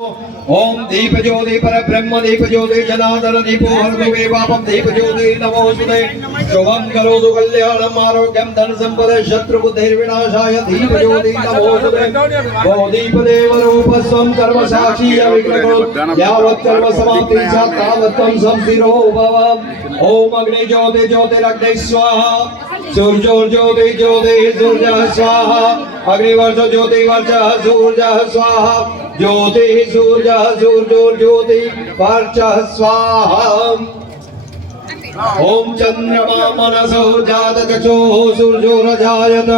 ओम दीप ज्योति पर ब्रह्म दीप ज्योति जनार्दन दीपो हरदुवे पापम दीप ज्योति नमोस्तुते शुभम करोतु कल्याणम आरोग्यम धन संपदे शत्रु बुद्धिर्विनाशाय दीप ज्योति नमोस्तुते ओ दीप देव रूप स्वं कर्म साक्षी विग्रहो यावत् कर्म समाप्ति तावत् त्वं संस्थिरो भव ओम अग्नि ज्योति ज्योतिरग्नि स्वाहा सूर्यो ज्योति ज्योति सूर्य स्वाहा अग्निवर्ष ज्योति वर्ष सूर्य स्वाहा ज्योति सूर्य सूर्यो ज्योति वर्च स्वाहा ओम चंद्रमा मनसो जात चक्षुः सूर्यो रजायत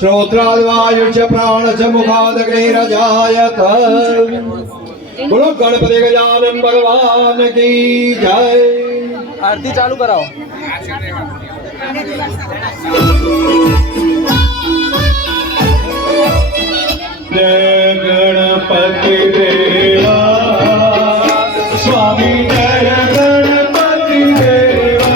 श्रोत्राद्वायुश्च प्राणश्च मुखादग्निरजायत। बोलो गणपति गजानन भगवान की जय। आरती चालू कराओ। जय गणपति देवा स्वामी जय गणपति देवा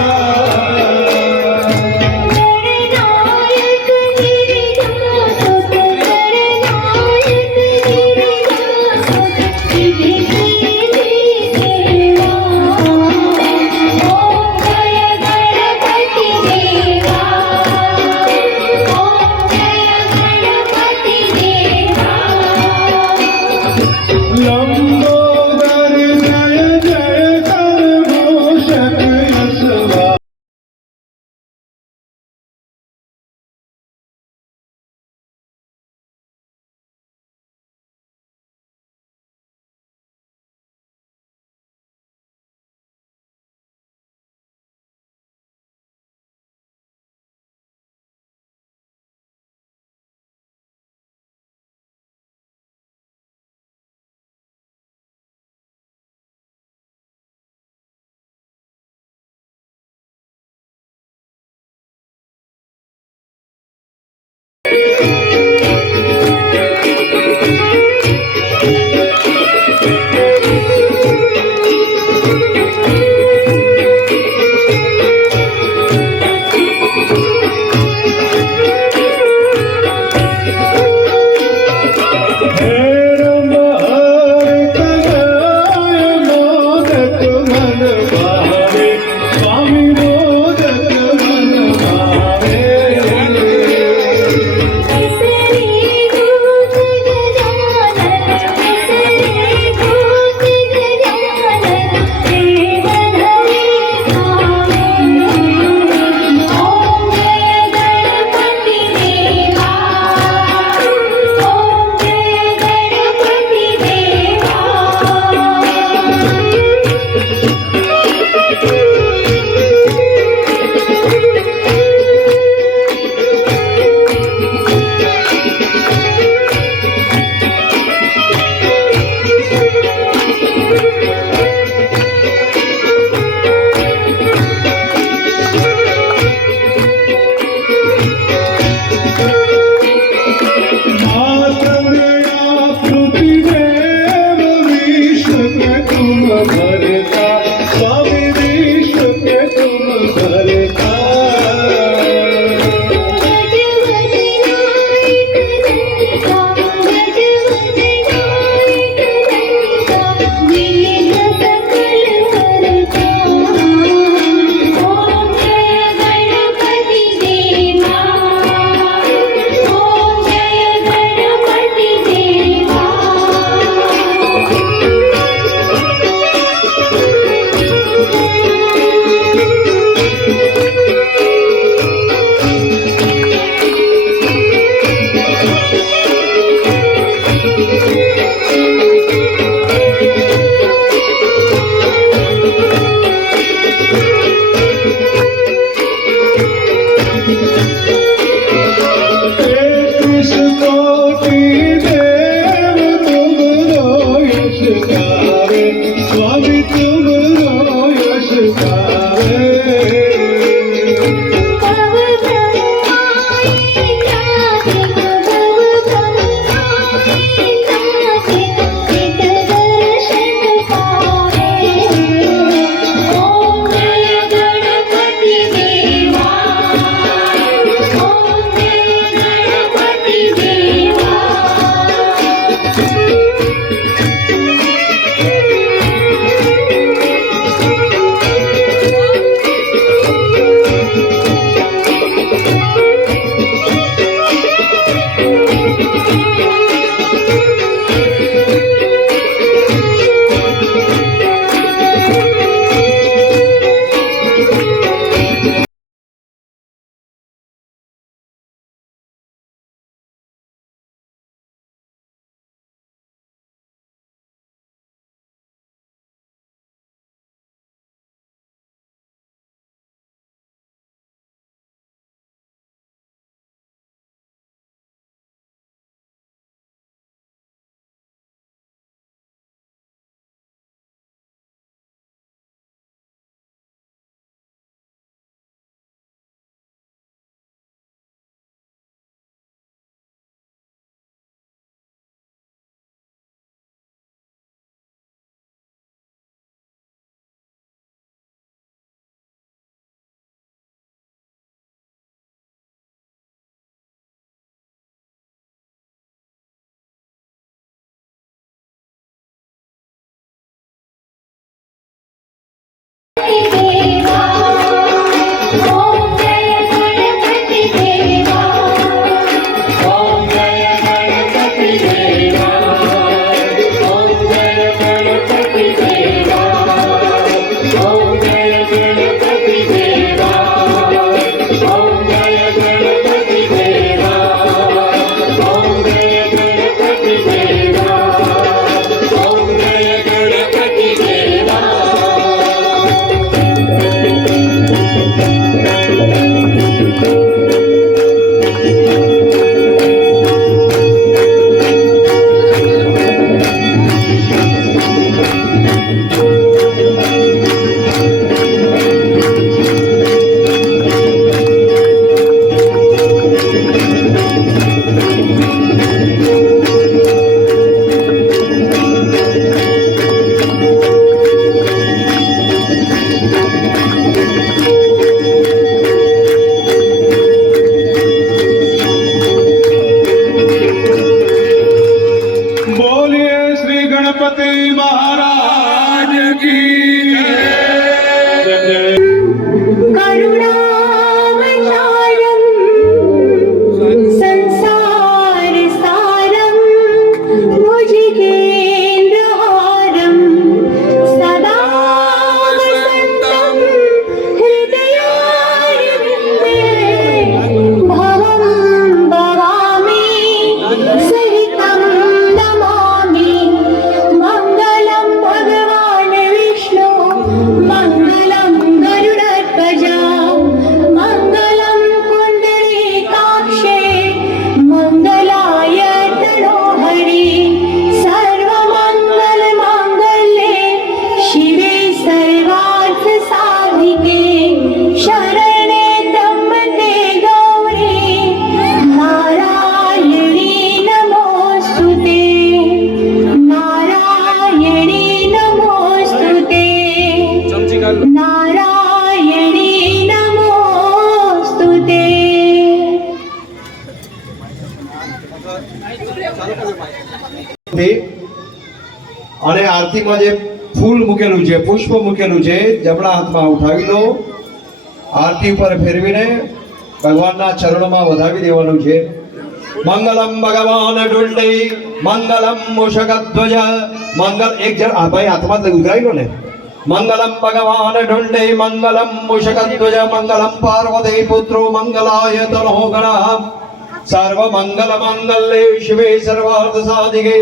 गणपति महाराज की जय। करुणावतारं संसारसारं भुजगेन्द्रहारं सदा वसन्तं हृदयारविन्दे भवं भवामि सहितं नमामि। मङ्गलं भगवान् विष्णु मङ्गलं गरुडध्वजा मङ्गलं कुण्डलीकाक्षे मङ्गलाय तनोहरि सर्वमङ्गलमाङ्गल्ये शिवे सर्वार्थसाधिके शरणे त्र्यम्बके गौरी नारायणी नमोऽस्तुते नारायणी नमोऽस्तुते चमची घाल नारायणी नमोस्तुते। તે અને આરતીમાં જે ફૂલ મૂકેલું છે પુષ્પ મૂકેલું છે જમણા હાથમાં ઉઠાવી લો આરતી ઉપર ફેરવીને ભગવાનના ચરણોમાં વધાવી દેવાનું છે મંગલમ ભગવાન ડુંડે મંગલમ મૂષકધ્વજ મંગલ એક જણ આ ભાઈ હાથમાં ઉઘરાઈ લો ને મંગલમ ભગવાન ડુંડે મંગલમ મૂષકધ્વજ મંગલમ પાર્વતી પુત્રો મંગલાય તનો ગણઃ सर्व मंगल मंगल्ये शिवे सर्वार्थ साधिके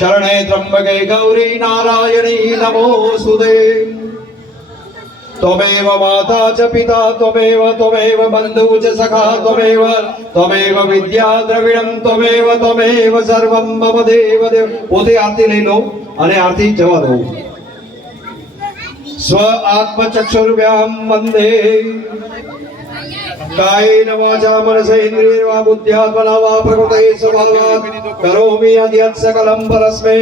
शरणे त्र्यंबके गौरी नारायणी नमोस्तुते। त्वमेव माता च पिता त्वमेव बन्धु च सखा त्वमेव विद्या द्रविणं त्वमेव सर्वं मम देव देव। पोते आरती लई लो અને આરતી જવા દો स्व आत्मचक्षुर्भ्यां वन्दे कायेन वाचा मनसेन्द्रियैर्वा बुद्ध्यात्मना वा प्रकृते स्वभावात् करोमि यद्यत् सकलं परस्मै